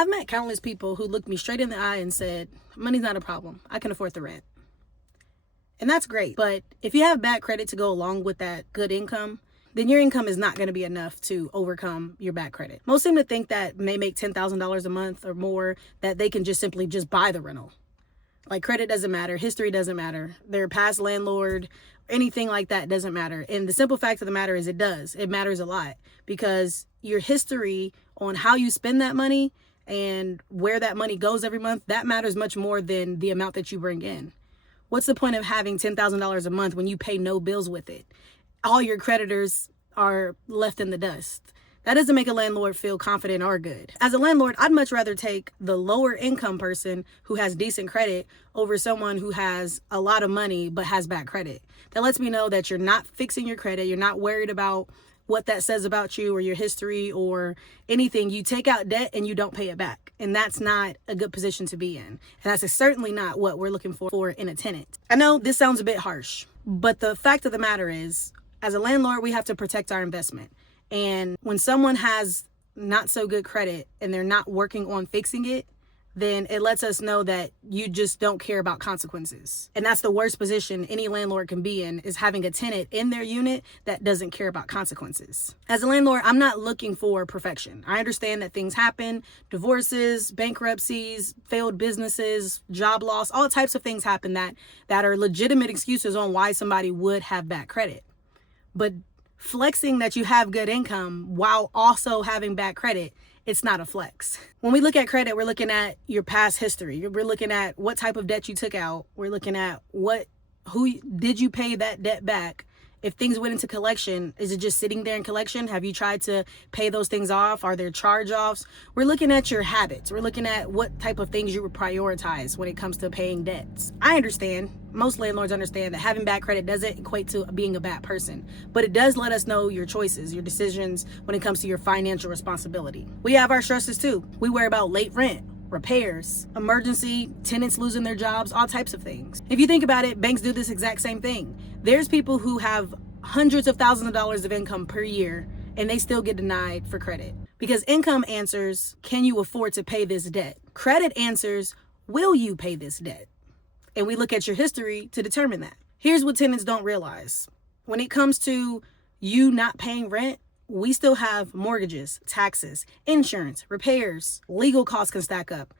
I've met countless people who looked me straight in the eye and said, money's not a problem. I can afford the rent. And that's great. But if you have bad credit to go along with that good income, then your income is not going to be enough to overcome your bad credit. Most seem to think that may make $10,000 a month or more, that they can just simply just buy the rental. Like, credit doesn't matter. History doesn't matter. Their past landlord, anything like that doesn't matter. And the simple fact of the matter is it does. It matters a lot, because your history on how you spend that money and where that money goes every month, that matters much more than the amount that you bring in. What's the point of having $10,000 a month when you pay no bills with it? All your creditors are left in the dust. That doesn't make a landlord feel confident or good. As a landlord, I'd much rather take the lower income person who has decent credit over someone who has a lot of money but has bad credit. That lets me know that you're not fixing your credit. You're not worried about what that says about you or your history or anything. You take out debt and you don't pay it back. And that's not a good position to be in. And that's certainly not what we're looking for in a tenant. I know this sounds a bit harsh, but the fact of the matter is, as a landlord, we have to protect our investment. And when someone has not so good credit and they're not working on fixing it, then it lets us know that you just don't care about consequences. And that's the worst position any landlord can be in, is having a tenant in their unit that doesn't care about consequences. As a landlord, I'm not looking for perfection. I understand that things happen: divorces, bankruptcies, failed businesses, job loss, all types of things happen that are legitimate excuses on why somebody would have bad credit. But flexing that you have good income while also having bad credit, it's not a flex. When we look at credit, we're looking at your past history. We're looking at what type of debt you took out. We're looking at who did you pay that debt back? If things went into collection, is it just sitting there in collection? Have you tried to pay those things off? Are there charge-offs? We're looking at your habits. We're looking at what type of things you would prioritize when it comes to paying debts. I understand, most landlords understand, that having bad credit doesn't equate to being a bad person, but it does let us know your choices, your decisions when it comes to your financial responsibility. We have our stresses too. We worry about late rent, repairs, emergency, tenants losing their jobs, all types of things. If you think about it, banks do this exact same thing. There's people who have hundreds of thousands of dollars of income per year and they still get denied for credit, because income answers, can you afford to pay this debt? Credit answers, will you pay this debt? And we look at your history to determine that. Here's what tenants don't realize. When it comes to you not paying rent, we still have mortgages, taxes, insurance, repairs, legal costs can stack up.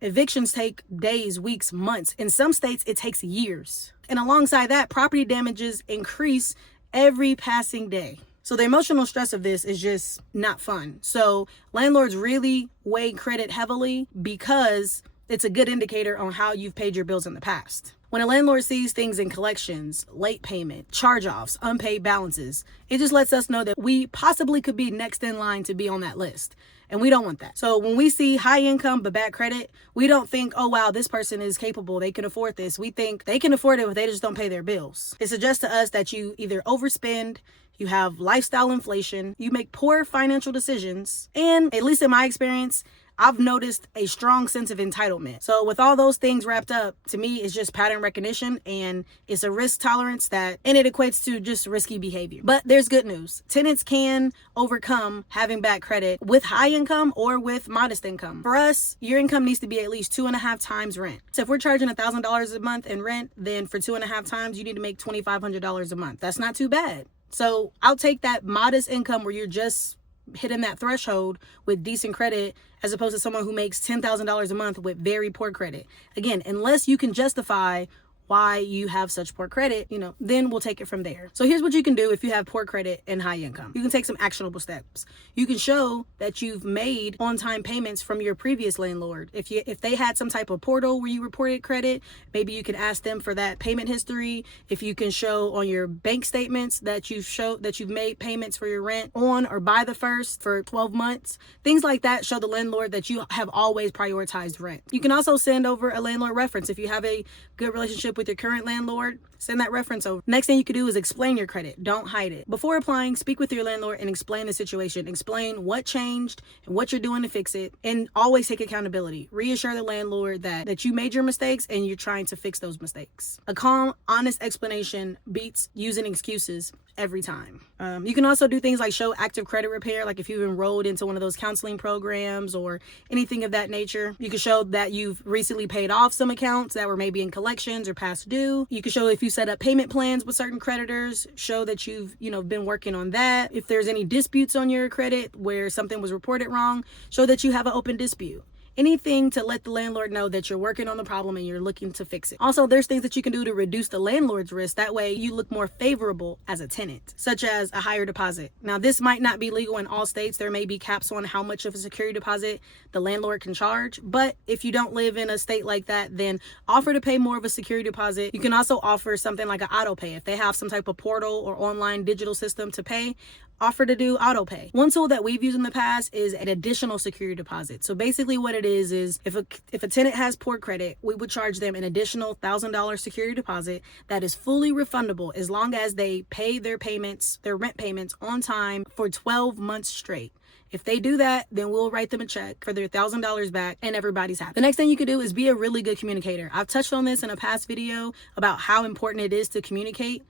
Evictions take days, weeks, months. In some states, it takes years. And alongside that, property damages increase every passing day. So the emotional stress of this is just not fun. So landlords really weigh credit heavily because it's a good indicator on how you've paid your bills in the past. When a landlord sees things in collections, late payment, charge-offs, unpaid balances, it just lets us know that we possibly could be next in line to be on that list. And we don't want that. So when we see high income but bad credit, we don't think, oh wow, this person is capable, they can afford this. We think they can afford it if they just don't pay their bills. It suggests to us that you either overspend, you have lifestyle inflation, you make poor financial decisions, and at least in my experience, I've noticed a strong sense of entitlement. So with all those things wrapped up, to me, it's just pattern recognition, and it's a risk tolerance and it equates to just risky behavior. But there's good news. Tenants can overcome having bad credit with high income or with modest income. For us, your income needs to be at least 2.5 times rent. So if we're charging $1,000 a month in rent, then for 2.5 times, you need to make $2,500 a month. That's not too bad. So I'll take that modest income where you're just hitting that threshold with decent credit, as opposed to someone who makes $10,000 a month with very poor credit. Again, unless you can justify why you have such poor credit, then we'll take it from there. So here's what you can do if you have poor credit and high income. You can take some actionable steps. You can show that you've made on-time payments from your previous landlord. If they had some type of portal where you reported credit, maybe you can ask them for that payment history. If you can show on your bank statements that you've made payments for your rent on or by the first for 12 months, things like that show the landlord that you have always prioritized rent. You can also send over a landlord reference. If you have a good relationship with your current landlord, send that reference over. Next thing you can do is explain your credit. Don't hide it. Before applying, speak with your landlord and explain the situation. Explain what changed and what you're doing to fix it, and always take accountability. Reassure the landlord that you made your mistakes and you're trying to fix those mistakes. A calm, honest explanation beats using excuses every time. You can also do things like show active credit repair, like if you've enrolled into one of those counseling programs or anything of that nature. You can show that you've recently paid off some accounts that were maybe in collections or past due. You can show if you set up payment plans with certain creditors, show that you've, been working on that. If there's any disputes on your credit where something was reported wrong, show that you have an open dispute. Anything to let the landlord know that you're working on the problem and you're looking to fix it. Also, there's things that you can do to reduce the landlord's risk. That way you look more favorable as a tenant, such as a higher deposit. Now, this might not be legal in all states. There may be caps on how much of a security deposit the landlord can charge. But if you don't live in a state like that, then offer to pay more of a security deposit. You can also offer something like an auto pay. If they have some type of portal or online digital system to pay, offer to do auto pay. One tool that we've used in the past is an additional security deposit. So basically what it is if a tenant has poor credit, we would charge them an additional $1,000 security deposit that is fully refundable as long as they pay their rent payments on time for 12 months straight. If they do that, then we'll write them a check for their $1,000 back and everybody's happy. The next thing you can do is be a really good communicator. I've touched on this in a past video about how important it is to communicate.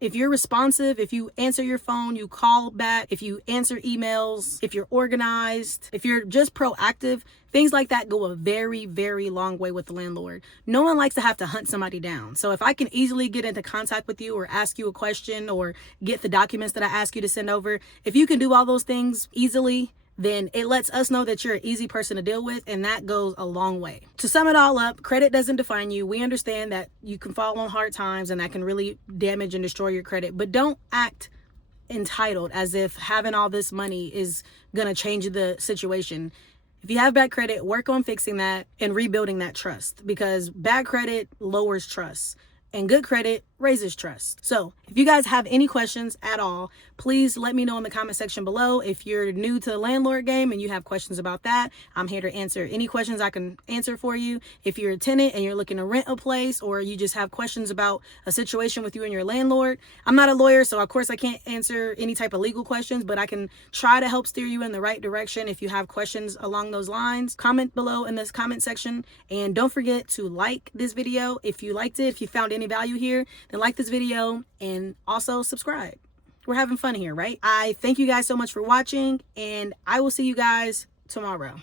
If you're responsive, if you answer your phone, you call back, if you answer emails, if you're organized, if you're just proactive, things like that go a very, very long way with the landlord. No one likes to have to hunt somebody down. So if I can easily get into contact with you or ask you a question or get the documents that I ask you to send over, if you can do all those things easily, then it lets us know that you're an easy person to deal with, and that goes a long way. To sum it all up, credit doesn't define you. We understand that you can fall on hard times and that can really damage and destroy your credit, but don't act entitled as if having all this money is going to change the situation. If you have bad credit, work on fixing that and rebuilding that trust, because bad credit lowers trust and good credit raises trust. So if you guys have any questions at all, please let me know in the comment section below. If you're new to the landlord game and you have questions about that, I'm here to answer any questions I can answer for you. If you're a tenant and you're looking to rent a place, or you just have questions about a situation with you and your landlord, I'm not a lawyer, so of course I can't answer any type of legal questions, but I can try to help steer you in the right direction. If you have questions along those lines, comment below in this comment section, and don't forget to like this video if you liked it. If you found any value here, then like this video and also subscribe. We're having fun here, right? I thank you guys so much for watching, and I will see you guys tomorrow.